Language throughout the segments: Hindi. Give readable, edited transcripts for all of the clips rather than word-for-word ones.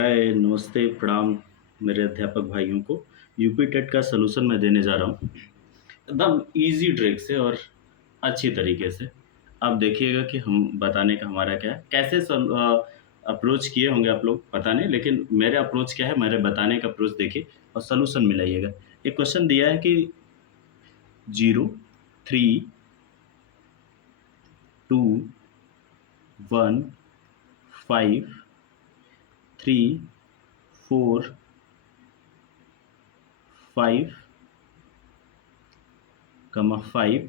हाय, नमस्ते, प्रणाम मेरे अध्यापक भाइयों को। यूपी टेट का सॉल्यूशन मैं देने जा रहा हूँ, एकदम ईज़ी ट्रिक से और अच्छी तरीके से। आप देखिएगा कि हम बताने का हमारा क्या है, कैसे अप्रोच किए होंगे आप लोग पता नहीं, लेकिन मेरा अप्रोच क्या है, मेरे बताने का अप्रोच देखिए और सॉल्यूशन मिलाइएगा। एक क्वेश्चन दिया है कि 0, 3, 2, 1, 5, 3, 4, 5, 5,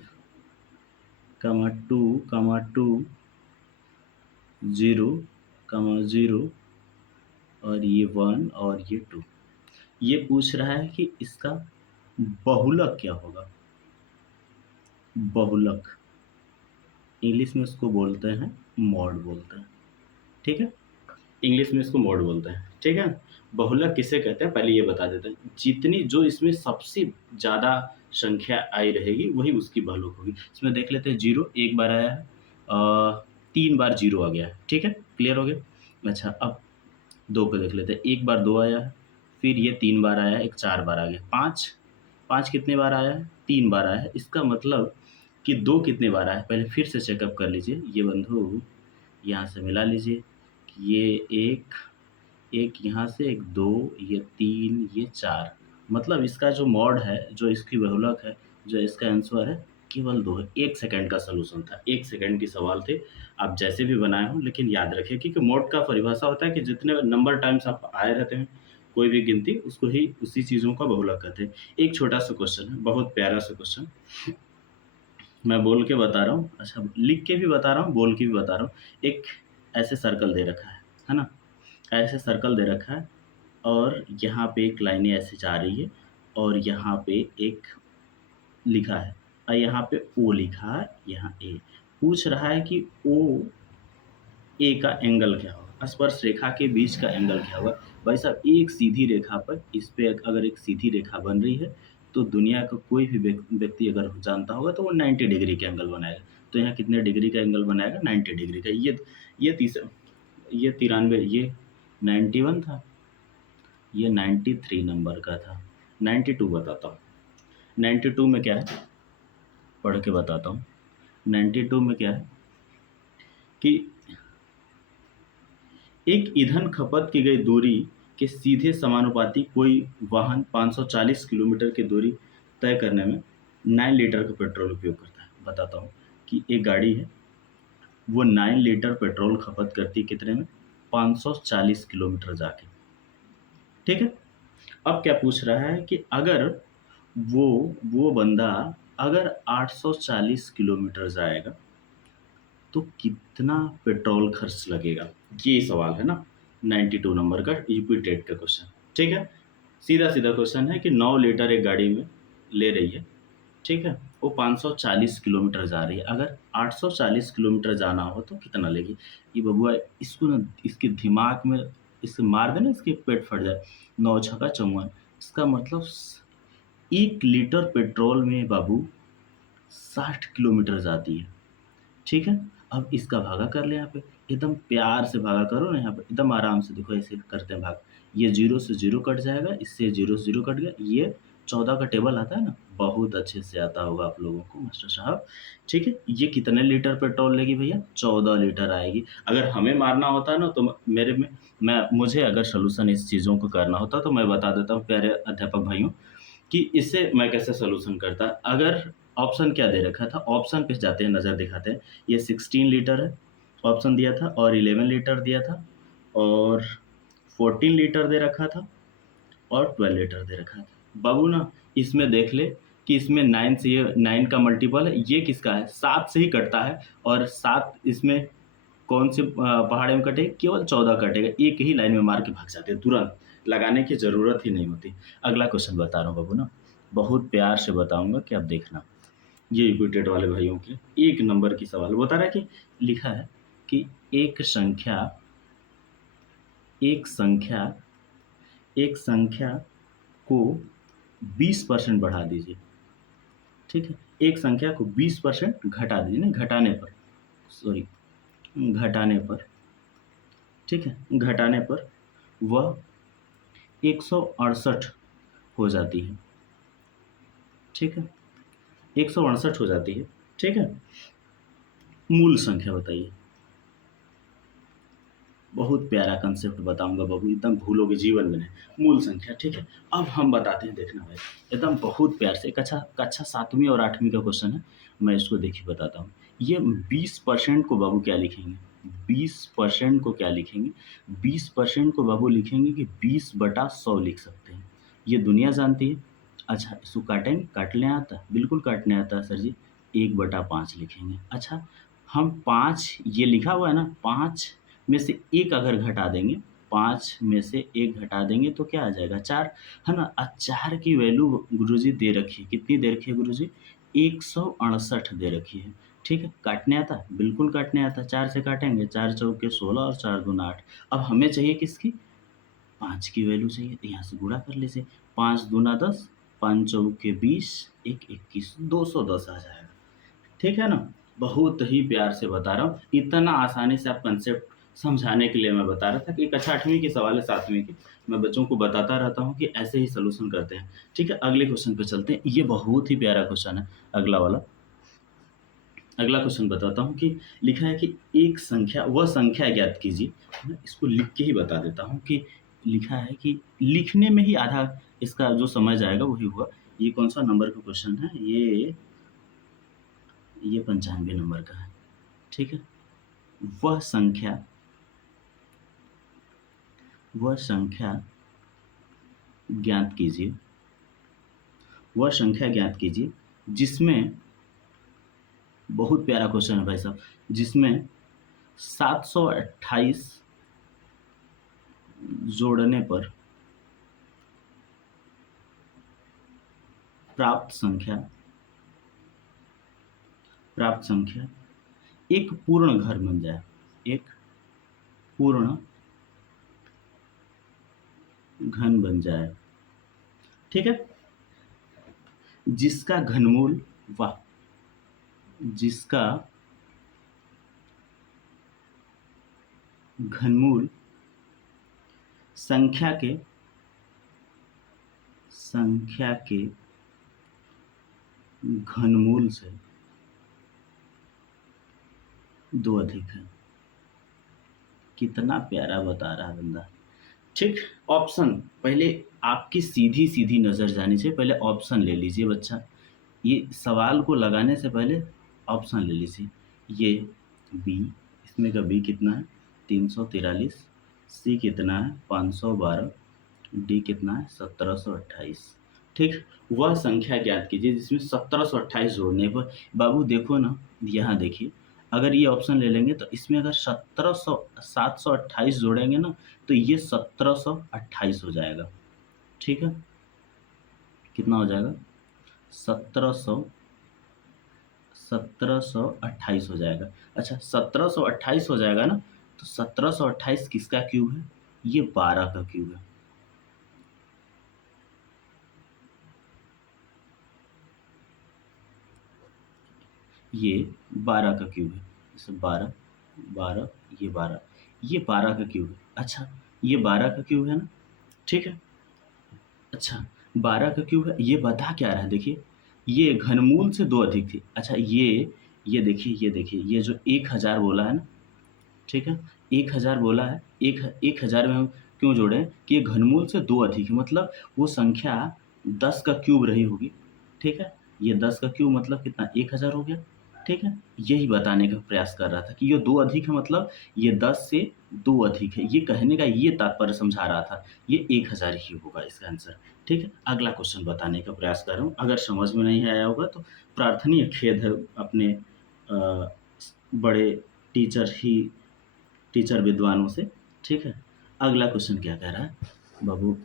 2, 2, 0, 0 और ये 1 और ये 2। ये पूछ रहा है कि इसका बहुलक क्या होगा? बहुलक, इंग्लिश में इसको बोलते हैं मॉड बोलते हैं, ठीक है? इंग्लिश में इसको मॉड बोलते हैं, ठीक है? बहुलक किसे कहते हैं पहले ये बता देते हैं। जितनी जो इसमें सबसे ज़्यादा संख्या आई रहेगी वही उसकी बहुलक होगी। इसमें देख लेते हैं 0 एक बार आया है, 3 बार 0 आ गया है, ठीक है? क्लियर हो गया? अच्छा, अब 2 को देख लेते हैं, 1 बार 2 आया है, फिर ये 3 बार आया है, एक 4 बार आ गया। 5 कितने बार आया है? 3 बार आया है। इसका मतलब कि 2 कितने बार आया है? पहले फिर से चेकअप कर लीजिए। ये बंधु यहाँ से मिला लीजिए कि ये 1, 1 यहाँ से, एक 2, ये 3, ये 4। मतलब इसका जो मॉड है, जो इसकी बहुलक है, जो इसका आंसर है, केवल 2 है। 1 सेकंड का सॉल्यूशन था, 1 सेकंड की सवाल थे। आप जैसे भी बनाए हों, लेकिन याद रखिए क्योंकि मोड का परिभाषा होता है कि जितने नंबर टाइम्स आप आए रहते हैं, कोई भी गिनती, उसको ही उसी चीज़ों का बहुलक कहते हैं। एक छोटा-सा क्वेश्चन है, बहुत प्यारा-सा क्वेश्चन, मैं बोल के बता रहा हूँ, अच्छा लिख के भी बता रहा हूँ, बोल के भी बता रहा हूँ। एक ऐसे सर्कल दे रखा है ना? ऐसे सर्कल दे रखा है और यहाँ पे एक लाइनें ऐसे जा रही है और यहाँ पे एक लिखा है और यहाँ पे ओ लिखा है, यहाँ ए। पूछ रहा है कि ओ ए का एंगल क्या होगा? स्पर्श रेखा के बीच का एंगल क्या होगा? भाई साहब, एक सीधी रेखा पर इस पे अगर एक सीधी रेखा बन रही है, तो दुनिया का कोई भी व्यक्ति अगर जानता होगा तो वो 90 डिग्री का एंगल बनाएगा। तो यहाँ कितने डिग्री का एंगल बनाएगा? 90 डिग्री का। ये तीस ये 93, ये 91 था, ये 93 नंबर का था। 92 बताता हूँ। 92 में क्या है? पढ़ के बताता हूँ। 92 में क्या है कि एक ईंधन खपत की गई दूरी के सीधे समानुपाती कोई वाहन 540 किलोमीटर की दूरी तय करने में 9 लीटर का पेट्रोल उपयोग करता है। बताता हूँ कि एक गाड़ी है, वो 9 लीटर पेट्रोल खपत करती है कितने में? 540 किलोमीटर जाके, ठीक है? अब क्या पूछ रहा है कि अगर वो वो बंदा अगर 840 किलोमीटर जाएगा तो कितना पेट्रोल खर्च लगेगा? ये सवाल है ना, 92 नंबर का यूपी टेट का क्वेश्चन, ठीक है? सीधा-सीधा क्वेश्चन है कि 9 लीटर एक गाड़ी में ले रही है, ठीक है? वो 540 किलोमीटर जा रही है, अगर 840 किलोमीटर जाना हो तो कितना लेगी? ये बबुआ, इसको ना इसके दिमाग में इसे मार देना, इसकी पेट फट जाए। 9 छक्का 54, इसका मतलब 1 लीटर पेट्रोल में बाबू 60 किलोमीटर जाती है। ठीक है? अब इसका भागा कर लें यहाँ पे, एकदम प्यार से भागा करो ना यहाँ पे, एकदम आराम से देखो ऐसे करते हैं भाग। ये 0 से 0 कट जाएगा, इससे 0 से 0 कट गया, ये 14 का टेबल आता है ना, बहुत अच्छे से आता होगा आप लोगों को मास्टर साहब, ठीक है? ये कितने लीटर पेट्रोल लेगी भैया? 14 लीटर आएगी। अगर हमें मारना होता है ना तो मेरे में मैं मुझे अगर सॉल्यूशन इस चीज़ों को करना होता तो मैं बता देता हूँ प्यारे अध्यापक भाइयों कि इससे मैं कैसे सॉल्यूशन करता। अगर ऑप्शन क्या दे रखा था, ऑप्शन पे जाते हैं, नज़र दिखाते हैं। ये 16 लीटर है, ऑप्शन दिया था, और 11 लीटर दिया था, और 14 लीटर दे रखा था, और 12 लीटर दे रखा था। बाबू ना, इसमें देख ले कि इसमें 9 से, ये 9 का मल्टीपल है, ये किसका है? 7 से ही कटता है, और 7 इसमें कौन से पहाड़े में कटेगा? केवल 14 कटेगा। एक ही लाइन में मार के भाग जाते हैं तुरंत, लगाने की ज़रूरत ही नहीं होती। अगला क्वेश्चन बता रहा हूँ बाबू ना, बहुत प्यार से बताऊँगा कि आप देखना। ये यूपी वाले भाइयों के 1 नंबर की सवाल बता रहा है कि लिखा है कि एक संख्या एक संख्या एक संख्या को 20% बढ़ा दीजिए, ठीक है? एक संख्या को 20% घटा दीजिए, नहीं घटाने पर, सॉरी, घटाने पर, ठीक है? घटाने पर वह 168 हो जाती है। ठीक है, 168 हो जाती है। ठीक है, मूल संख्या बताइए। बहुत प्यारा कंसेप्ट बताऊंगा बाबू, एकदम भूलोगे जीवन में नहीं। मूल संख्या, ठीक है। अब हम बताते हैं, देखना भाई, एकदम बहुत प्यार से। कक्षा कक्षा 7वीं और 8वीं का क्वेश्चन है, मैं इसको देखिए बताता हूँ। ये 20% को बाबू क्या लिखेंगे, 20% को क्या लिखेंगे, 20% को बाबू लिखेंगे कि 20/100 लिख सकते हैं। ये दुनिया जानती है। अच्छा, इसको काटेंगे, काटने आता है, बिल्कुल काटने आता है सर जी। 1/5 लिखेंगे। अच्छा, हम 5, ये लिखा हुआ है ना, 5 में से 1 अगर घटा देंगे, 5 में से 1 घटा देंगे तो क्या आ जाएगा, 4, है ना। 4 की वैल्यू गुरुजी दे रखी है, कितनी दे रखी है गुरुजी, 168 दे रखी है। ठीक है, काटने आता है, बिल्कुल काटने आता है। 4 से काटेंगे, 4 चौके 16 और 4 दूना 8। अब हमें चाहिए किसकी, 5 की वैल्यू चाहिए, तो यहाँ से गुणा कर लीजिए। 5 दूना 10, 5 चौके 20, 1 21, 210 आ जाएगा। ठीक है ना? बहुत ही प्यार से बता रहा हूँ। इतना आसानी से आप कंसेप्ट समझाने के लिए मैं बता रहा था कि कक्षा 8वीं के सवाल है, 7वीं के। मैं बच्चों को बताता रहता हूँ कि ऐसे ही सॉल्यूशन करते हैं। ठीक है, अगले क्वेश्चन पे चलते हैं। ये बहुत ही प्यारा क्वेश्चन है, अगला वाला। अगला क्वेश्चन बताता हूँ कि लिखा है कि एक संख्या, वह संख्या ज्ञात कीजिए। मैं इसको लिख के ही बता देता हूँ कि लिखा है कि लिखने में ही आधा इसका जो समय जाएगा वही हुआ। ये कौन-सा नंबर का क्वेश्चन है? ये 95 नंबर का है। ठीक है? वह संख्या वह संख्या ज्ञात कीजिए, वह संख्या ज्ञात कीजिए जिसमें, बहुत प्यारा क्वेश्चन है भाई साहब, जिसमें 728 जोड़ने पर प्राप्त संख्या प्राप्त संख्या एक पूर्ण घर बन जाए, एक पूर्ण घन बन जाए। ठीक है, जिसका घनमूल, वाह, जिसका घनमूल संख्या के घनमूल से 2 अधिक है। कितना प्यारा बता रहा है बंदा। ठीक, ऑप्शन पहले आपकी सीधी सीधी नज़र जानी चाहिए, पहले ऑप्शन ले लीजिए बच्चा। ये सवाल को लगाने से पहले ऑप्शन ले लीजिए। ये बी, इसमें का बी कितना है, 343, सी कितना है, 512, डी कितना है, 1728। ठीक, वह संख्या ज्ञात कीजिए जिसमें 1728 जोड़ने पर, बाबू देखो ना, यहाँ देखिए, अगर ये ऑप्शन ले लेंगे तो इसमें अगर 728 जोड़ेंगे ना तो ये 1728 हो जाएगा। ठीक है, कितना हो जाएगा, 1728 हो जाएगा। अच्छा, 1728 हो जाएगा ना, तो 1728 किसका क्यूब है, ये 12 का क्यूब है। ये 12 का क्यूब है, जैसे 12, 12, ये 12, ये 12 का क्यूब है। अच्छा, ये 12 का क्यूब है ना, ठीक है। अच्छा, 12 का क्यूब है, ये बता क्या रहा है देखिए, ये घनमूल से 2 अधिक थी। अच्छा, ये देखिए, ये देखिए, ये जो 1000 बोला है ना, ठीक है, 1000 बोला है, 1000 में हम क्यों जोड़े हैं कि ये घनमूल से 2 अधिक है, मतलब वो संख्या 10 का क्यूब रही होगी। ठीक है, ये 10 का क्यूब मतलब कितना, 1000 हो गया। ठीक है, यही बताने का प्रयास कर रहा था कि ये 2 अधिक है, मतलब ये 10 से 2 अधिक है। ये कहने का ये तात्पर्य समझा रहा था, ये 1000 ही होगा इसका आंसर। ठीक है, अगला क्वेश्चन बताने का प्रयास कर रहा हूँ। अगर समझ में नहीं आया होगा तो प्रार्थनीय खेद है अपने बड़े टीचर ही टीचर विद्वानों से। ठीक है, अगला क्वेश्चन क्या कह रहा है बाबू,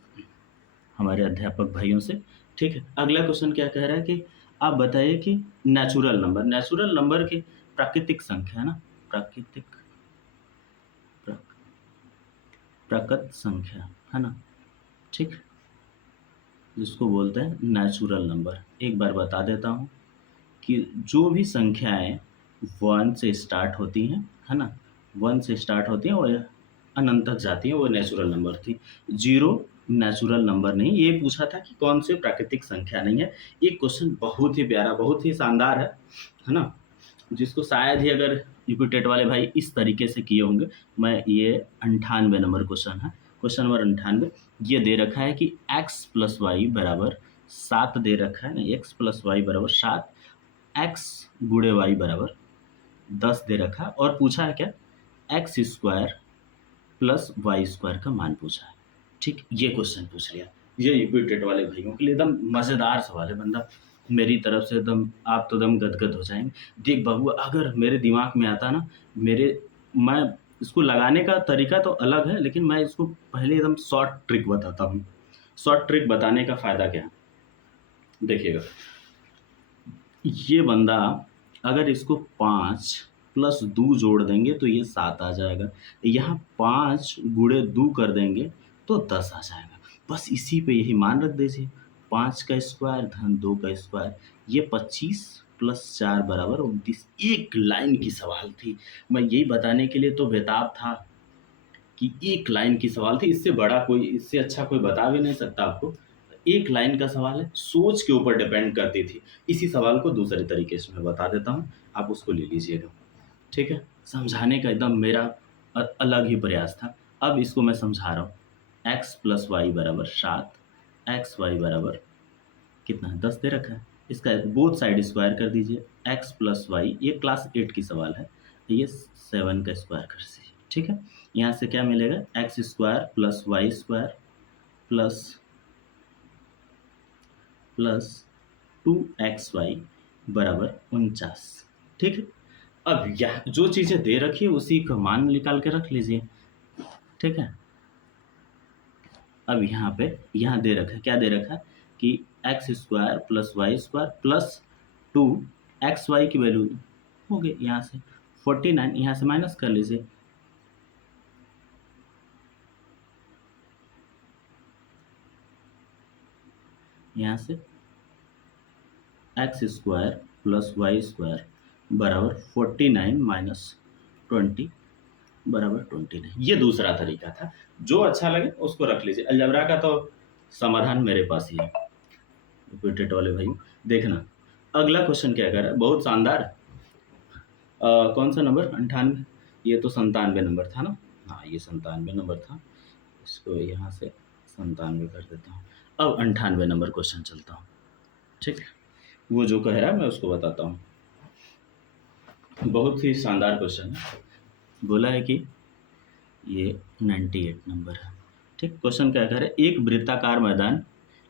हमारे अध्यापक भाइयों से। ठीक है, अगला क्वेश्चन क्या कह रहा है कि आप बताइए कि नेचुरल नंबर की प्राकृतिक संख्या है ना, प्राकृतिक प्रकट संख्या है ना, ठीक, जिसको बोलते हैं नेचुरल नंबर। एक बार बता देता हूँ कि जो भी संख्याएं 1 से स्टार्ट होती हैं, है ना, 1 से स्टार्ट होती हैं, और अनंत तक जाती हैं वो नेचुरल नंबर थी। 0 नेचुरल नंबर नहीं, ये पूछा था कि कौन से प्राकृतिक संख्या नहीं है। ये क्वेश्चन बहुत ही प्यारा, बहुत ही शानदार है ना? जिसको शायद ही अगर यूपी वाले भाई इस तरीके से किए होंगे। मैं ये 98 नंबर क्वेश्चन है, क्वेश्चन नंबर 98। ये दे रखा है कि x प्लस वाई बराबर 7 दे रखा है ना, x प्लस वाई बराबर 7, x गुणे वाई बराबर 10 दे रखा है, और पूछा है क्या, x square plus y square का मान पूछा है। ठीक, ये क्वेश्चन पूछ लिया। ये यूपी टेट वाले भाइयों के लिए एकदम मज़ेदार सवाल है, बंदा मेरी तरफ से एकदम, आप तो एकदम गदगद हो जाएंगे। देख बाबू, अगर मेरे दिमाग में आता ना, मैं इसको लगाने का तरीका तो अलग है, लेकिन मैं इसको पहले एकदम शॉर्ट ट्रिक बताता हूँ। शॉर्ट ट्रिक बताने का फ़ायदा क्या है, देखिएगा। ये बंदा अगर इसको 5 प्लस 2 जोड़ देंगे तो ये 7 आ जाएगा। यहाँ 5 गुणे 2 कर देंगे तो 10 आ जाएगा। बस इसी पे यही मान रख दीजिए, 5 का स्क्वायर धन 2 का स्क्वायर, ये 25 प्लस 4 बराबर 29। एक लाइन की सवाल थी, मैं यही बताने के लिए तो बेताब था कि एक लाइन की सवाल थी। इससे बड़ा कोई, इससे अच्छा कोई बता भी नहीं सकता आपको। एक लाइन का सवाल है, सोच के ऊपर डिपेंड करती थी। इसी सवाल को दूसरे तरीके से मैं बता देता हूँ, आप उसको ले लीजिएगा। ठीक है, समझाने का एकदम मेरा अलग ही प्रयास था। अब इसको मैं समझा रहा हूँ। एक्स प्लस वाई बराबर 7, एक्स वाई बराबर कितना है, 10 दे रखा है। इसका बोथ साइड स्क्वायर कर दीजिए। एक्स प्लस वाई, ये क्लास 8 की सवाल है, ये 7 का स्क्वायर कर दीजिए। ठीक है, यहाँ से क्या मिलेगा, x square plus y square plus plus 2xy बराबर 49। ठीक है, अब यह जो चीज़ें दे रखी है उसी का मान निकाल के रख लीजिए। ठीक है, अब यहाँ पे यहाँ दे रखा है, क्या दे रखा है कि x square plus y square plus 2xy की वैल्यू हो गई यहाँ से 49, यहाँ से माइनस कर लीजिए। यहाँ से x square plus y square बराबर 49 माइनस 20 बराबर 29। ये दूसरा तरीका था, जो अच्छा लगे उसको रख लीजिए। अलजबरा का तो समाधान मेरे पास ही है। रिपीटेड वाले भाई देखना, अगला क्वेश्चन क्या कर रहा है, बहुत शानदार। कौन सा नंबर, 98? ये तो 97 नंबर था ना, हाँ ये 97 नंबर था। इसको यहाँ से 97 कर देता हूँ। अब 98 नंबर क्वेश्चन चलता हूँ। ठीक, वो जो कह रहा है मैं उसको बताता हूँ। बहुत ही शानदार क्वेश्चन है। बोला है कि ये 98 नंबर है। ठीक, क्वेश्चन क्या कह रहा है, एक वृत्ताकार मैदान,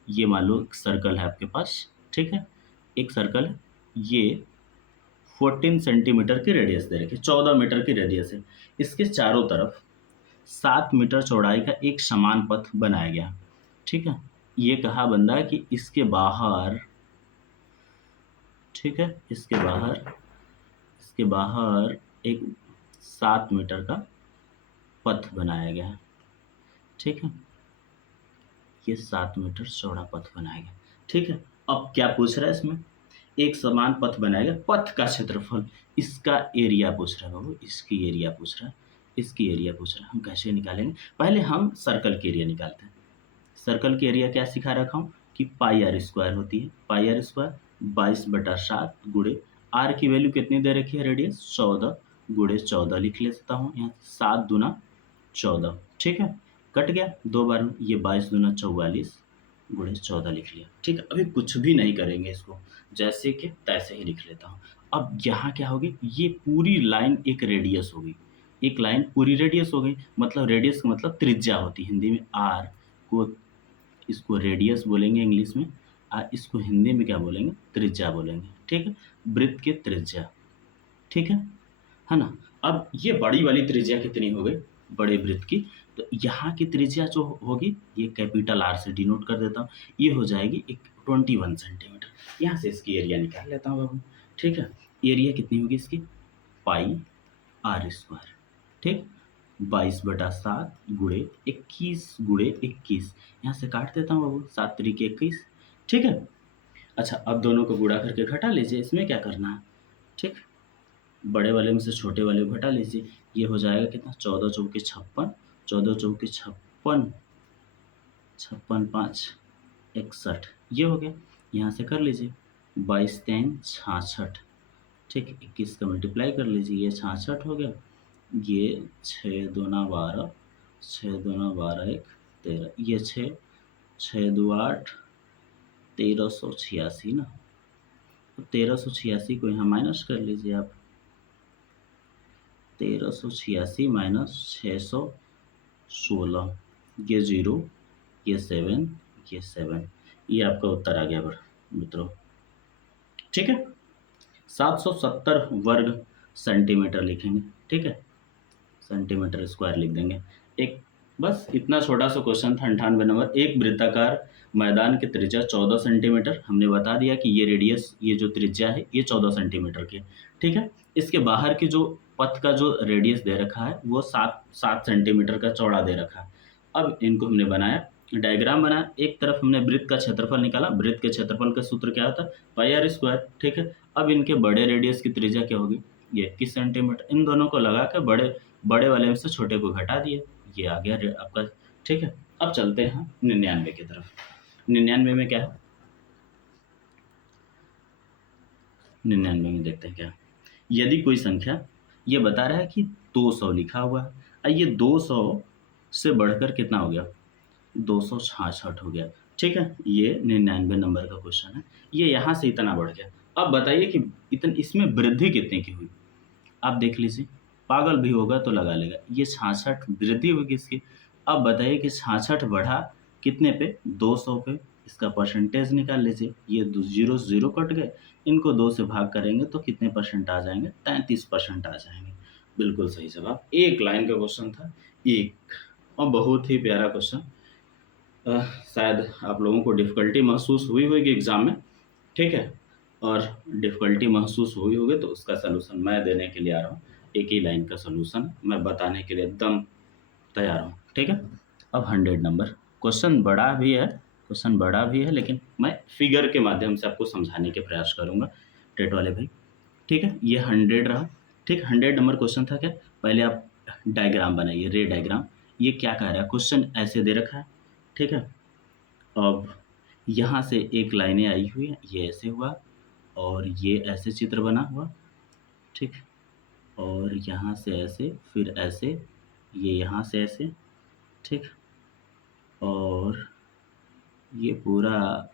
ये मान लो एक सर्कल है आपके पास। ठीक है, एक सर्कल है, ये 14 सेंटीमीटर की रेडियस दे रखी है, 14 मीटर की रेडियस है। इसके चारों तरफ 7 मीटर चौड़ाई का एक समान पथ बनाया गया। ठीक है, ये कहा बंदा कि इसके बाहर, ठीक है, इसके बाहर एक 7 मीटर का पथ बनाया गया है। ठीक है, ये 7 मीटर चौड़ा पथ बनाया गया। ठीक है, अब क्या पूछ रहा है इसमें, एक समान पथ बनाएगा, पथ का क्षेत्रफल, इसका एरिया पूछ रहा है बाबू, इसकी एरिया पूछ रहा है, इसकी एरिया पूछ रहा है। हम कैसे निकालेंगे, पहले हम सर्कल की एरिया निकालते हैं। सर्कल की एरिया क्या सिखा रखा हूँ कि पाई आर स्क्वायर होती है, पाई आर स्क्वायर 22/7 गुणे आर की वैल्यू कितनी दे रखी है, रेडियस 14 गुणे 14 लिख लेता हूँ यहाँ, 7 दूना 14। ठीक है, कट गया 2 बार, ये 22 दूना 44 गुणे 14 लिख लिया। ठीक है, अभी कुछ भी नहीं करेंगे इसको, जैसे कि तैसे ही लिख लेता हूँ। अब यहाँ क्या होगी, ये पूरी लाइन एक रेडियस होगी, एक लाइन पूरी रेडियस हो गई। मतलब रेडियस का मतलब त्रिज्या होती है, हिंदी में आर को, इसको रेडियस बोलेंगे इंग्लिश में, इसको हिंदी में क्या बोलेंगे, त्रिज्या बोलेंगे। ठीक है, वृत्त की त्रिज्या। ठीक है ना। अब ये बड़ी वाली त्रिज्या कितनी हो गई, बड़े वृत्त की, तो यहाँ की त्रिज्या जो होगी, ये कैपिटल आर से डिनोट कर देता हूँ, ये हो जाएगी 21 सेंटीमीटर। यहाँ से इसकी एरिया निकाल लेता हूँ बाबू। ठीक है, एरिया कितनी होगी इसकी, पाई आर स्क्वायर। ठीक, 22/7 गुणे 21 गुणे 21, यहाँ से काट देता हूँ बाबू, 7 तरीके 21। ठीक है, अच्छा अब दोनों को गुणा करके घटा लीजिए, इसमें क्या करना है। ठीक, बड़े वाले में से छोटे वाले को घटा लीजिए, ये हो जाएगा कितना, 14 चौके 56 14 चौके 56, 56 5 61, ये हो गया। यहाँ से कर लीजिए 22 3 66, ठीक, 21 का मल्टीप्लाई कर लीजिए, ये 66 हो गया। ये 6 दूना 12, 6 दूना 12 1 13, ये 6 6 2 8, 1386 ना, तो 1386 को यहाँ माइनस कर लीजिए आप। 1386 माइनस 616, ये 0, ये 7, ये 7, ये आपका उत्तर आ गया मित्रों। ठीक है, 770 वर्ग सेंटीमीटर लिखेंगे। ठीक है, सेंटीमीटर स्क्वायर लिख देंगे। एक बस इतना छोटा सा क्वेश्चन था। 98 नंबर। एक वृत्ताकार मैदान की त्रिज्या 14 सेंटीमीटर, हमने बता दिया कि ये रेडियस, ये जो त्रिज्या है ये 14 सेंटीमीटर की है। ठीक है, इसके बाहर की जो पथ का जो रेडियस दे रखा है वो 7 सेंटीमीटर का चौड़ा दे रखा है। अब इनको हमने बनाया, डायग्राम बनाया। एक तरफ हमने वृत्त का क्षेत्रफल निकाला। वृत्त के क्षेत्रफल का सूत्र क्या होता है? पाई आर स्क्वायर। ठीक है, अब इनके बड़े रेडियस की त्रिज्या क्या होगी? ये 21 सेंटीमीटर। इन दोनों को लगा कर बड़े वाले में से छोटे को घटा दिए, ये आ गया आपका। ठीक है, अब चलते हैं 99 की तरफ। 99 में क्या है? 99 में देखते हैं क्या। यदि कोई संख्या, ये बता रहा है कि 200 लिखा हुआ है, ये 200 से बढ़कर कितना हो गया? 266 हो गया। ठीक है, ये 99 नंबर का क्वेश्चन है। ये यहाँ से इतना बढ़ गया। अब बताइए कि इसमें वृद्धि कितने की हुई? आप देख लीजिए, पागल भी होगा तो लगा लेगा। ये 66 वृद्धि होगी इसकी। अब बताइए कि 66 बढ़ा कितने पे? 200 पे। इसका परसेंटेज निकाल लीजिए। ये 0 0 कट गए, इनको 2 से भाग करेंगे तो कितने परसेंट आ जाएंगे? 33% आ जाएंगे। बिल्कुल सही जवाब। एक लाइन का क्वेश्चन था, एक, और बहुत ही प्यारा क्वेश्चन। शायद आप लोगों को डिफ़िकल्टी महसूस हुई होगी एग्ज़ाम में। ठीक है, और डिफ़िकल्टी महसूस हुई होगी तो उसका सलूशन मैं देने के लिए आ रहा हूँ। एक ही लाइन का सलूशन मैं बताने के लिए एकदम तैयार हूँ। ठीक है, अब 100 नंबर। क्वेश्चन बड़ा भी है, लेकिन मैं फिगर के माध्यम से आपको समझाने के प्रयास करूँगा टेट वाले भाई। ठीक है, ये 100 रहा। ठीक, 100 नंबर क्वेश्चन था क्या? पहले आप डायग्राम बनाइए, रे डायग्राम। ये क्या कह रहा है? क्वेश्चन ऐसे दे रखा है। ठीक है, अब यहाँ से एक लाइनें आई हुई है, ये ऐसे हुआ और ये ऐसे चित्र बना हुआ। ठीक, और यहाँ से ऐसे, फिर ऐसे, ये यहाँ से ऐसे। ठीक, और ये पूरा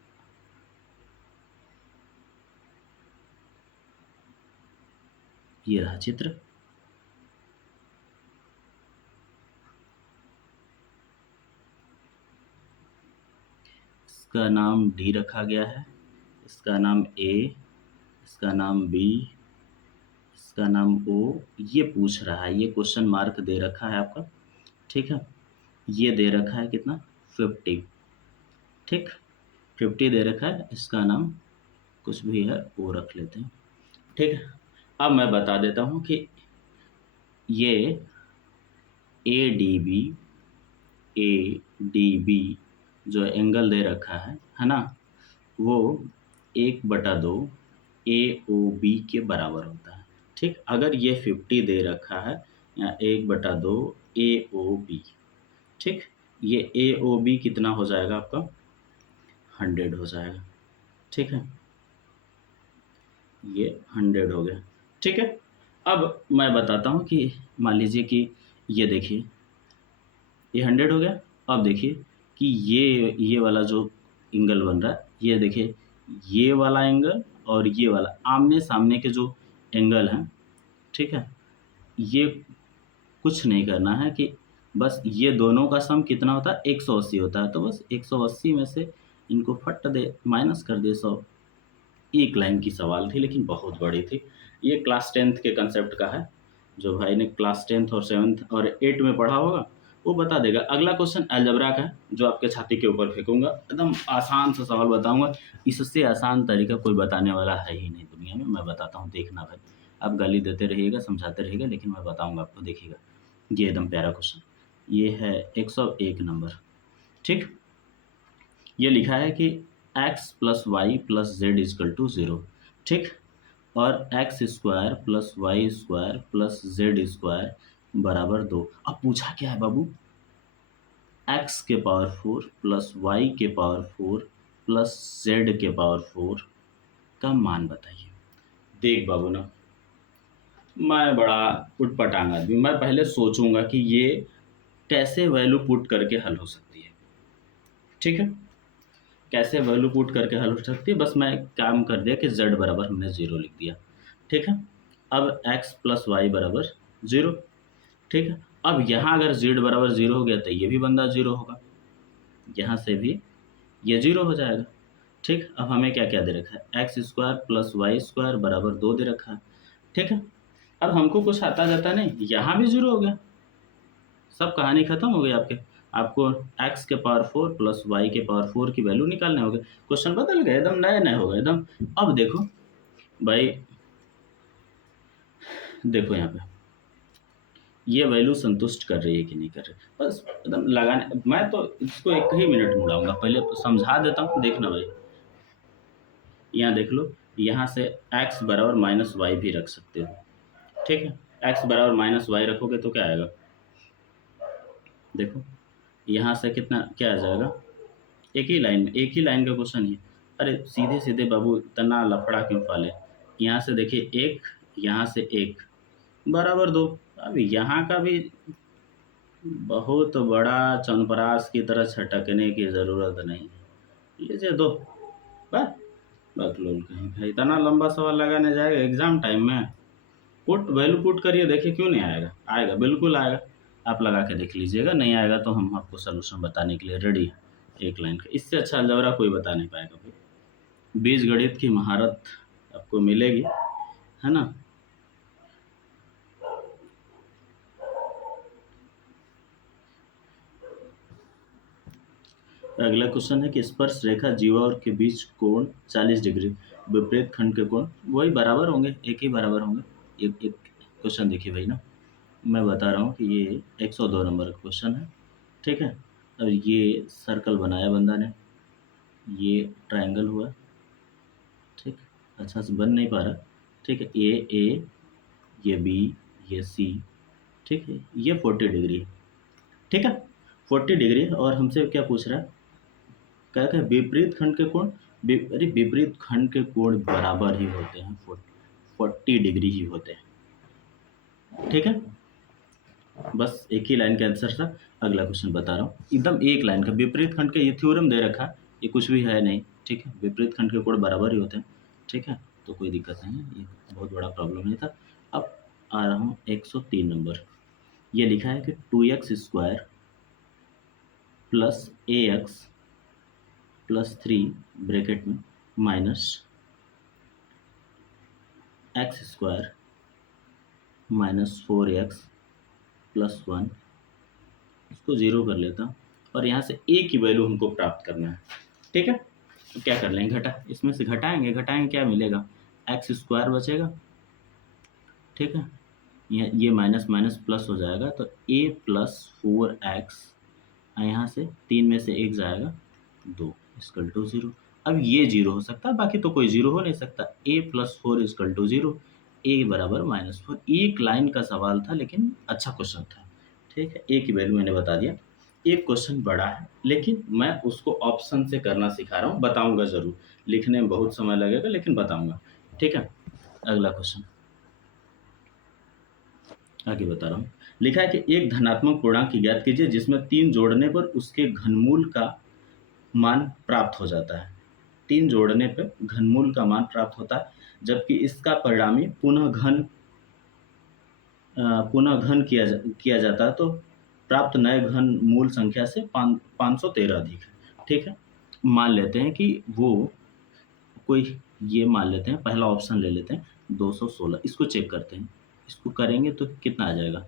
ये रहा चित्र। इसका नाम डी रखा गया है, इसका नाम ए, इसका नाम बी, इसका नाम ओ। ये पूछ रहा है, ये क्वेश्चन मार्क दे रखा है आपका। ठीक है, ये दे रखा है कितना? 50। ठीक, 50 दे रखा है। इसका नाम कुछ भी है वो रख लेते हैं। ठीक है, अब मैं बता देता हूँ कि ये ए डी बी जो एंगल दे रखा है ना, वो 1/2 AOB के बराबर होता है। ठीक, अगर ये 50 दे रखा है या 1/2 AOB। ठीक, ये AOB कितना हो जाएगा आपका? 100 हो जाएगा। ठीक है, ये 100 हो गया। ठीक है, अब मैं बताता हूँ कि मान लीजिए कि ये देखिए, ये 100 हो गया। अब देखिए कि ये वाला जो एंगल बन रहा है, ये देखिए, ये वाला एंगल और ये वाला आमने सामने के जो एंगल हैं। ठीक है, ये कुछ नहीं करना है कि बस ये दोनों का सम कितना होता है? 180 होता है। तो बस 180 में से इनको फट दे माइनस कर दे 100। एक लाइन की सवाल थी, लेकिन बहुत बड़ी थी। ये क्लास 10th के कंसेप्ट का है। जो भाई ने क्लास 10th और 7th और 8 में पढ़ा होगा वो बता देगा। अगला क्वेश्चन अलजेब्रा का है, जो आपके छाती के ऊपर फेंकूंगा। एकदम आसान सा सवाल बताऊंगा, इससे आसान तरीका कोई बताने वाला है ही नहीं दुनिया में। मैं बताता हूँ, देखना भाई। आप गाली देते रहिएगा, समझाते रहिएगा, लेकिन मैं बताऊंगा आपको, देखिएगा। ये एकदम प्यारा क्वेश्चन, ये है 101 नंबर। ठीक, ये लिखा है कि x + y + z = 0। ठीक, और x² + y² + z² = 2। अब पूछा क्या है बाबू? एक्स के पावर 4 प्लस वाई के पावर 4 प्लस जेड के पावर 4 का मान बताइए। देख बाबू ना, मैं बड़ा उटपटांग आदमी, मैं पहले सोचूंगा कि ये कैसे वैल्यू पुट करके हल हो सकती है। ठीक है, कैसे वैल्यू पुट करके हल हो सकती है, बस मैं एक काम कर दिया कि z बराबर हमने 0 लिख दिया। ठीक है, अब x प्लस वाई बराबर 0। ठीक है, अब यहाँ अगर z बराबर 0 हो गया तो ये भी बंदा 0 होगा, यहाँ से भी ये 0 हो जाएगा। ठीक, अब हमें क्या क्या दे रखा है, x square plus y square बराबर 2 दे रखा है। ठीक है, अब हमको कुछ आता जाता नहीं, यहाँ भी 0 हो गया, सब कहानी खत्म हो गई आपके। आपको x के पावर 4 प्लस वाई के पावर 4 की वैल्यू निकालने होगे। क्वेश्चन बदल गए, एकदम नए नए हो गए एकदम। अब देखो भाई, देखो यहाँ पे ये वैल्यू संतुष्ट कर रही है कि नहीं कर रही, बस एकदम लगाने। मैं तो इसको एक ही मिनट में उड़ाऊंगा, पहले तो समझा देता हूँ, देखना भाई। यहाँ देख लो, यहाँ से x बराबर माइनस वाई भी रख सकते हो। ठीक है, x बराबर माइनस वाई रखोगे तो क्या आएगा, देखो यहाँ से कितना क्या आ जाएगा, एक ही लाइन में, एक ही लाइन का क्वेश्चन ही है। अरे सीधे सीधे बाबू इतना लफड़ा क्यों फाले। यहाँ से देखिए एक, यहाँ से एक बराबर 2। अब यहाँ का भी बहुत बड़ा चंपरास की तरह छटकने की ज़रूरत नहीं, लीजिए 2 बस। बकलोल कहीं का, इतना लंबा सवाल लगाने जाएगा एग्जाम टाइम में। पुट वैल्यू पुट करिए, देखिए क्यों नहीं आएगा, आएगा बिल्कुल आएगा। आप लगा के देख लीजिएगा, नहीं आएगा तो हम आपको सलूशन बताने के लिए रेडी हैं। एक लाइन का, इससे अच्छा अलजबरा कोई बता नहीं पाएगा भाई। बीजगणित की महारत आपको मिलेगी, है ना। अगला क्वेश्चन है कि स्पर्श रेखा जीवा और के बीच कोण 40 डिग्री, विपरीत खंड के कोण वही बराबर होंगे, एक ही बराबर होंगे। एक एक क्वेश्चन देखिए भाई ना, मैं बता रहा हूँ कि ये 102 नंबर का क्वेश्चन है। ठीक है, अब ये सर्कल बनाया बंदा ने, ये ट्रायंगल हुआ। ठीक, अच्छा से बन नहीं पा रहा। ठीक है, ए, ये बी, ये सी। ठीक है, ये 40 डिग्री है। ठीक है, 40 डिग्री है और हमसे क्या पूछ रहा है, क्या है विपरीत खंड के कोण। अरे विपरीत खंड के कोण बराबर ही होते हैं, 40 डिग्री ही होते हैं। ठीक है, बस एक ही लाइन का आंसर था। अगला क्वेश्चन बता रहा हूँ, एकदम एक लाइन का, विपरीत खंड का ये थ्योरम दे रखा है, ये कुछ भी है नहीं। ठीक है, विपरीत खंड के कोण बराबर ही होते हैं। ठीक है, तो कोई दिक्कत नहीं है, ये बहुत बड़ा प्रॉब्लम नहीं था। अब आ रहा हूँ 103 नंबर। ये लिखा है कि 2x square plus ax plus 3 bracket में minus x square minus 4x plus 1, इसको 0 कर लेता हूँ और यहाँ से a की वैल्यू हमको प्राप्त करना है। ठीक है, तो क्या कर लेंगे, घटा, इसमें से घटाएंगे, क्या मिलेगा, एक्स स्क्वायर बचेगा। ठीक है, ये माइनस माइनस प्लस हो जाएगा, तो a प्लस 4x, यहाँ से 3 में से 1 जाएगा 2 इक्वल टू 0। अब ये 0 हो सकता है, बाकी तो कोई 0 हो नहीं सकता। a plus 4 equal to 0, a बराबर -4। एक लाइन का सवाल था लेकिन अच्छा क्वेश्चन था। ठीक है, a की वैल्यू मैंने बता दिया। एक क्वेश्चन बड़ा है लेकिन मैं उसको ऑप्शन से करना सिखा रहा हूँ, बताऊंगा ज़रूर। लिखने में बहुत समय लगेगा लेकिन बताऊंगा। ठीक है, अगला क्वेश्चन आगे बता रहा हूँ। लिखा है कि एक धनात्मक पूर्णांक की ज्ञात कीजिए जिसमें 3 जोड़ने पर उसके घनमूल का मान प्राप्त हो जाता है। 3 जोड़ने पर घनमूल का मान प्राप्त होता है, जबकि इसका परिणामी पुनः घन किया जाता है तो प्राप्त नए घन मूल संख्या से 513 अधिक है। ठीक है, मान लेते हैं कि वो कोई, ये मान लेते हैं, पहला ऑप्शन ले लेते हैं 216। इसको चेक करते हैं, इसको करेंगे तो कितना आ जाएगा,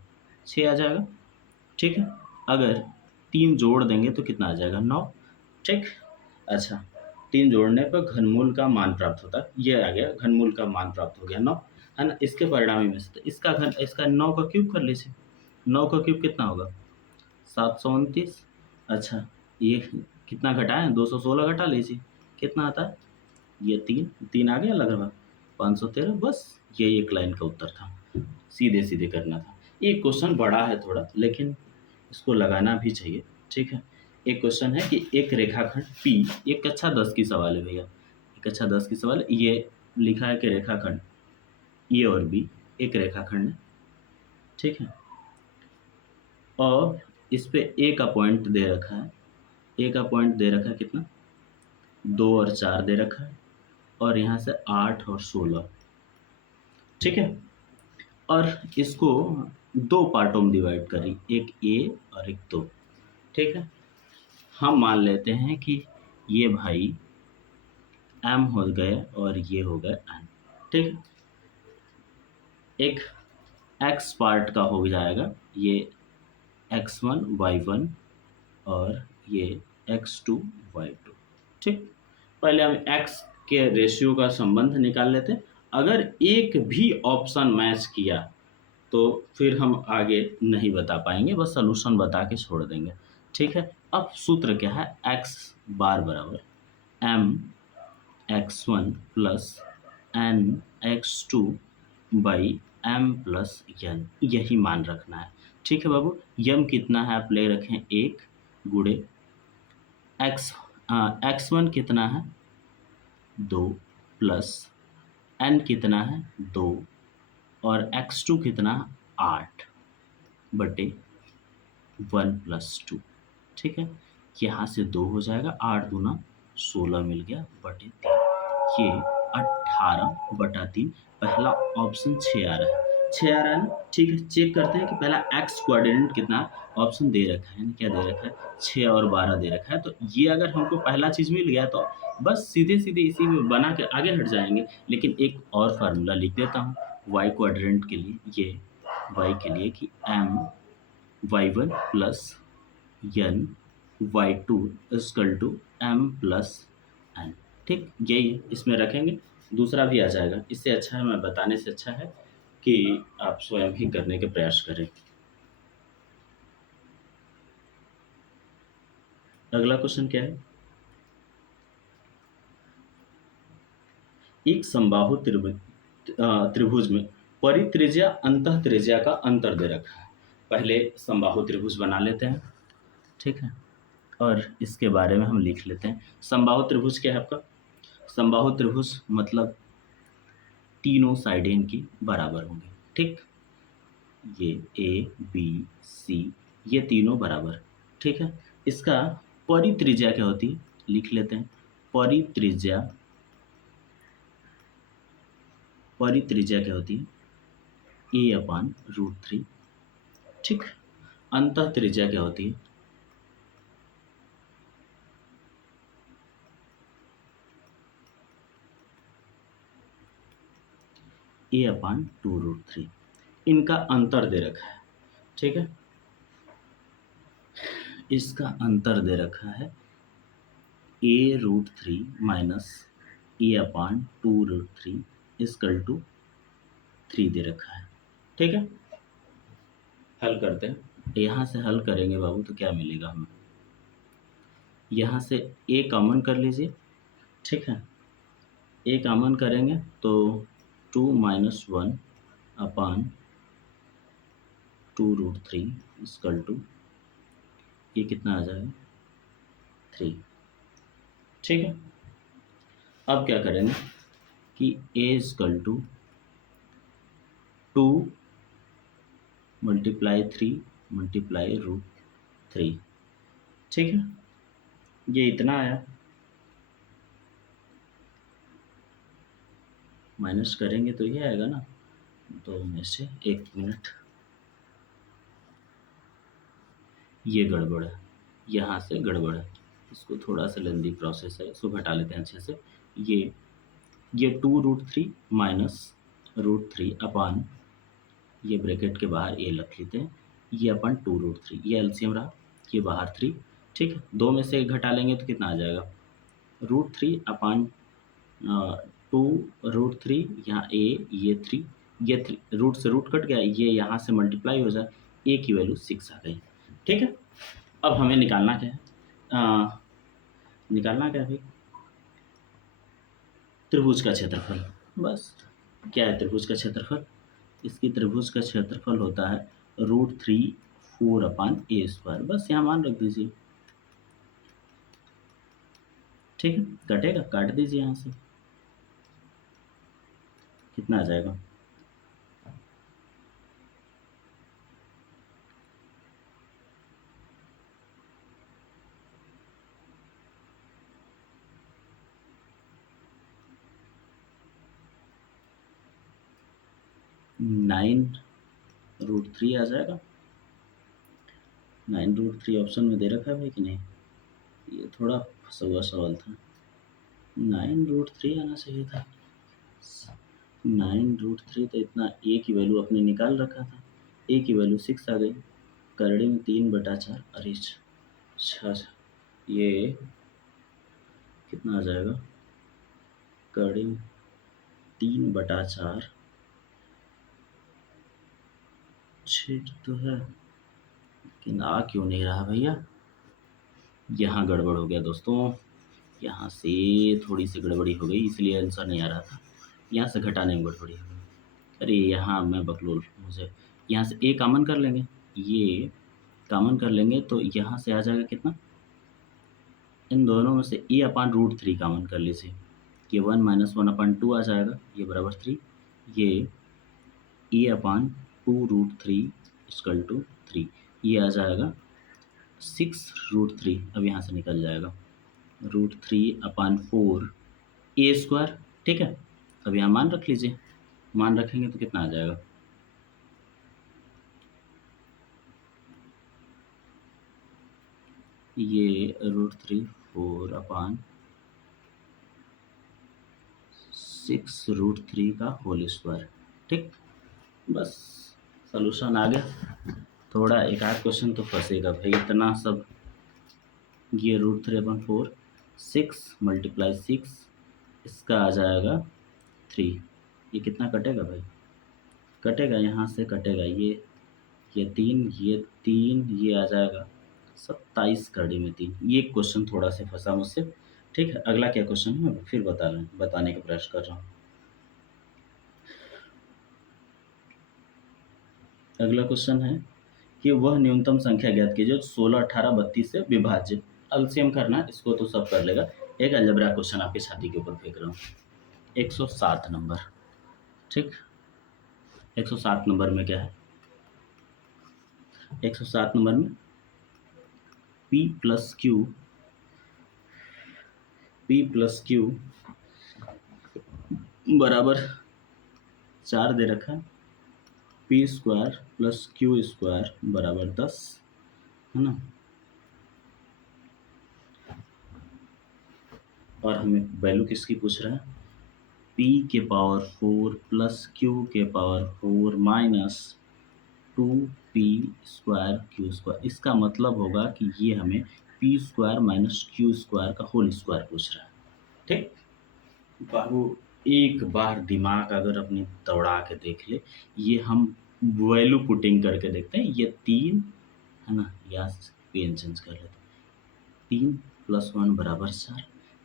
6 आ जाएगा। ठीक है, अगर 3 जोड़ देंगे तो कितना आ जाएगा, 9। ठीक, अच्छा 3 जोड़ने पर घनमूल का मान प्राप्त होता है, ये आ गया, घनमूल का मान प्राप्त हो गया 9, है ना। इसके परिणामी में से तो इसका 9 का क्यूब कर लीजिए। 9 का क्यूब कितना होगा, 729। अच्छा, ये कितना घटाएं, 216 घटा लीजिए, कितना आता है, ये 3 आ गया लगभग 513। बस ये एक लाइन का उत्तर था, सीधे सीधे करना था। ये क्वेश्चन बड़ा है थोड़ा लेकिन इसको लगाना भी चाहिए। ठीक है। एक क्वेश्चन है कि एक रेखाखंड P, ये कक्षा 10 की सवाल है भैया, कक्षा 10 की सवाल है। ये लिखा है कि रेखाखंड ए और बी एक रेखाखंड है, ठीक है। और इस पे ए का पॉइंट दे रखा है, ए का पॉइंट दे रखा है कितना, 2 और 4 दे रखा है, और यहाँ से 8 और 16, ठीक है। और इसको दो पार्टों में डिवाइड करी, एक ए और एक 2, ठीक है। हम मान लेते हैं कि ये भाई m हो गए और ये हो गए n, ठीक है। एक x पार्ट का हो जाएगा, ये x1 y1 और ये x2 y2, ठीक। पहले हम x के रेशियो का संबंध निकाल लेते हैं। अगर एक भी ऑप्शन मैच किया तो फिर हम आगे नहीं बता पाएंगे, बस सॉल्यूशन बता के छोड़ देंगे, ठीक है। अब सूत्र क्या है, x बार बराबर m x1 plus n x2 by m plus n, यही मान रखना है, ठीक है बाबू। यम कितना है आप ले रखें 1 गुणे x1 कितना है 2 प्लस n कितना है 2 और x2 कितना 8 बटे 1 प्लस 2, ठीक है। यहाँ से 2 हो जाएगा, 8 दूना 16 मिल गया बटे 3, ये 18 बटा 3। पहला ऑप्शन 6 आ रहा है, 6 आ रहा है ना, ठीक है। चेक करते हैं कि पहला एक्स कोऑर्डिनेट कितना ऑप्शन दे रखा है, क्या दे रखा है 6 और 12 दे रखा है। तो ये अगर हमको पहला चीज़ मिल गया तो बस सीधे सीधे इसी में बना के आगे हट जाएंगे। लेकिन एक और फार्मूला लिख देता हूँ वाई कोऑर्डिनेट के लिए, ये वाई के लिए कि m y1 plus n y2 equal to m plus n, ठीक। यही इसमें रखेंगे, दूसरा भी आ जाएगा। इससे अच्छा है, मैं बताने से अच्छा है कि आप स्वयं ही करने के प्रयास करें। अगला क्वेश्चन क्या है, एक समबाहु त्रिभुज में परित्रिज्या अंतः त्रिज्या का अंतर दे रखा है। पहले समबाहु त्रिभुज बना लेते हैं, ठीक है, और इसके बारे में हम लिख लेते हैं। समबाहु त्रिभुज क्या है आपका, समबाहु त्रिभुज मतलब तीनों साइडें इनकी बराबर होंगी, ठीक। ये ए बी सी ये तीनों बराबर, ठीक है। इसका परित्रिज्या क्या होती है, लिख लेते हैं। परित्रिज्या परित्रिज्या क्या होती है, a/√3, ठीक। अंतः त्रिज्या क्या होती है, a/2√3। इनका अंतर दे रखा है, ठीक है। इसका अंतर दे रखा है a√3 minus a/2√3 equal to 3 दे रखा है, ठीक है। हल करते हैं, यहाँ से हल करेंगे बाबू तो क्या मिलेगा हमें, यहाँ से a कॉमन कर लीजिए, ठीक है। a कॉमन करेंगे तो 2 माइनस 1 अपान 2√3 इक्वल टू, ये कितना आ जाएगा 3, ठीक है। अब क्या करेंगे कि a equal to 2 multiply 3 multiply √3, ठीक है। ये इतना आया, माइनस करेंगे तो ये आएगा ना, 2 में से 1 मिनट, ये गड़बड़ है, यहाँ से गड़बड़ है, इसको थोड़ा सा लेंदी प्रोसेस है, इसको घटा लेते हैं अच्छे से। ये 2√3 माइनस √3 अपान, ये ब्रैकेट के बाहर ये रख लेते हैं, ये अपन 2√3, ये एलसीएम रहा, ये बाहर 3, ठीक है। 2 में से 1 घटा लेंगे तो कितना आ जाएगा, √3 अपान 2√3, यहाँ ये 3, ये 3 रूट से रूट कट गया, ये यहाँ से मल्टीप्लाई हो जाए, a की वैल्यू 6 आ गई, ठीक है। अब हमें निकालना क्या है, निकालना क्या है भाई, त्रिभुज का क्षेत्रफल। बस क्या है त्रिभुज का क्षेत्रफल, इसकी त्रिभुज का क्षेत्रफल होता है √3 4/a², बस यहाँ मान रख दीजिए, ठीक है, कटेगा, काट दीजिए यहाँ से, कितना आ जाएगा? नाइन रूट थ्री आ जाएगा। 9√3 ऑप्शन में दे रखा है भाई कि नहीं? ये थोड़ा फंसा हुआ सवाल था। 9√3 आना चाहिए था। 9√3 तो इतना ए की वैल्यू अपने निकाल रखा था, ए की वैल्यू 6 आ गई, करड़ी में 3/4। अरे अच्छा अच्छा, ये कितना आ जाएगा? करड़ी में 3/4 6 तो है, लेकिन आ क्यों नहीं रहा भैया? यहाँ गड़बड़ हो गया दोस्तों, यहाँ से थोड़ी सी गड़बड़ी हो गई, इसलिए आंसर नहीं आ रहा था। यहाँ से घटाने में गड़बड़ी हो गई। अरे यहाँ मैं बकलोल, मुझे यहाँ से ए कॉमन कर लेंगे, ये कॉमन कर लेंगे तो यहाँ से आ जाएगा कितना? इन दोनों में से a/√3 कॉमन कर लीजिए, ये 1 - 1/2 आ जाएगा, ये बराबर 3, ये a/2√3 = 3, ये आ जाएगा 6√3, अब यहाँ से निकल जाएगा √3/4 a², ठीक है। अब यहाँ मान रख लीजिए, मान रखेंगे तो कितना आ जाएगा? ये √3 4/6√3 का होल स्क्वायर, ठीक। बस सॉल्यूशन आ गया। थोड़ा एक आध क्वेश्चन तो फंसेगा भाई, इतना सब। ये √3/4, 6 × 6, इसका आ जाएगा 3। ये कितना कटेगा भाई? कटेगा, यहाँ से कटेगा, ये 3, ये 3, ये आ जाएगा 27 करड़ी में 3। ये क्वेश्चन थोड़ा सा फंसा मुझसे, ठीक है। अगला क्या क्वेश्चन है मैं फिर बताने का प्रयास कर रहा हूँ। अगला क्वेश्चन है कि वह न्यूनतम संख्या ज्ञात कीजिए जो 16, 18, 32 से विभाज्य। एलसीएम करना है, इसको तो सब कर लेगा। एक अलजेब्रा क्वेश्चन आपकी छाती के ऊपर फेंक रहा हूँ। 107 नंबर, ठीक। 107 नंबर में क्या है? 107 नंबर में P+Q बराबर 4 दे रखा है, P² + Q² बराबर 10, है ना। और हमें वैल्यू किसकी पूछ रहा है? P⁴ + Q⁴ minus 2P² Q²। इसका मतलब होगा कि ये हमें P² - Q² का होल स्क्वायर पूछ रहा है, ठीक। बाबू एक बार दिमाग अगर अपनी दौड़ा के देख ले, ये हम वैल्यू पुटिंग करके देखते हैं। ये 3 है ना, या पेन चेंज कर लेते हैं। 3 + 1 = 4,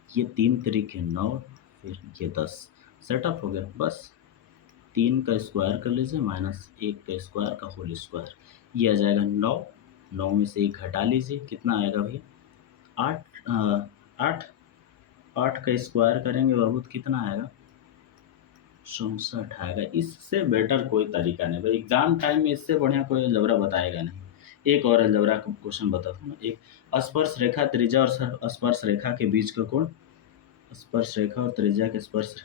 ये 3 तरीके 9, फिर ये 10, सेटअप हो गया। बस 3 का स्क्वायर कर लीजिए माइनस 1 का स्क्वायर का होल स्क्वायर, ये आ जाएगा 9। 9 में से 1 घटा लीजिए, कितना आएगा भैया? 8। 8 8 का स्क्वायर करेंगे बाबू तो कितना आएगा? 64 आएगा। इससे बेटर कोई तरीका नहीं भाई, एग्जाम टाइम में इससे बढ़िया कोई अलजबरा बताएगा नहीं। एक और अलजबरा का क्वेश्चन बताता हूँ। एक स्पर्श रेखा, त्रिज्या और स्पर्श रेखा के बीच का कोण, स्पर्श रेखा और त्रिज्या के स्पर्श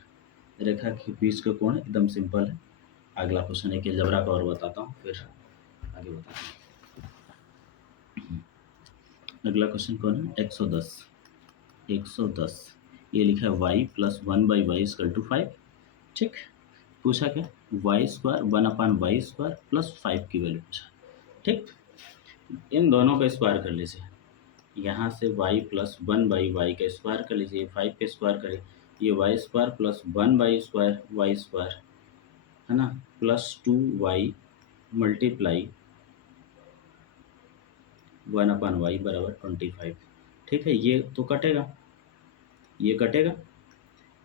रेखा के बीच का कोण एकदम सिंपल है। अगला क्वेश्चन एक अलजबरा का और बताता हूँ, फिर आगे बताता हूँ। अगला क्वेश्चन कौन है? 110। 110 ये लिखा है y + 1/y = 5, ठीक। पूछा क्या? y² 1/y² + 5 की वैल्यू पूछा, ठीक। इन दोनों का स्क्वायर कर लीजिए, यहाँ से y + 1/y का स्क्वायर कर लीजिए, 5 का स्क्वायर करिए, ये y² + 1/y² है ना, प्लस 2y × 1/y = 25, ठीक है। ये तो कटेगा, ये कटेगा,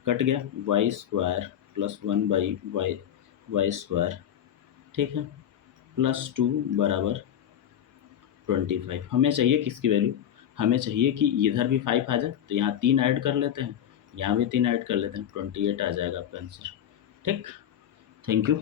कट गया। y² + 1/y², ठीक है, +2 = 25। हमें चाहिए किसकी वैल्यू? हमें चाहिए कि इधर भी 5 आ जाए, तो यहाँ 3 ऐड कर लेते हैं, यहाँ भी 3 ऐड कर लेते हैं, 28 आ जाएगा आपका आंसर। ठीक, थैंक यू।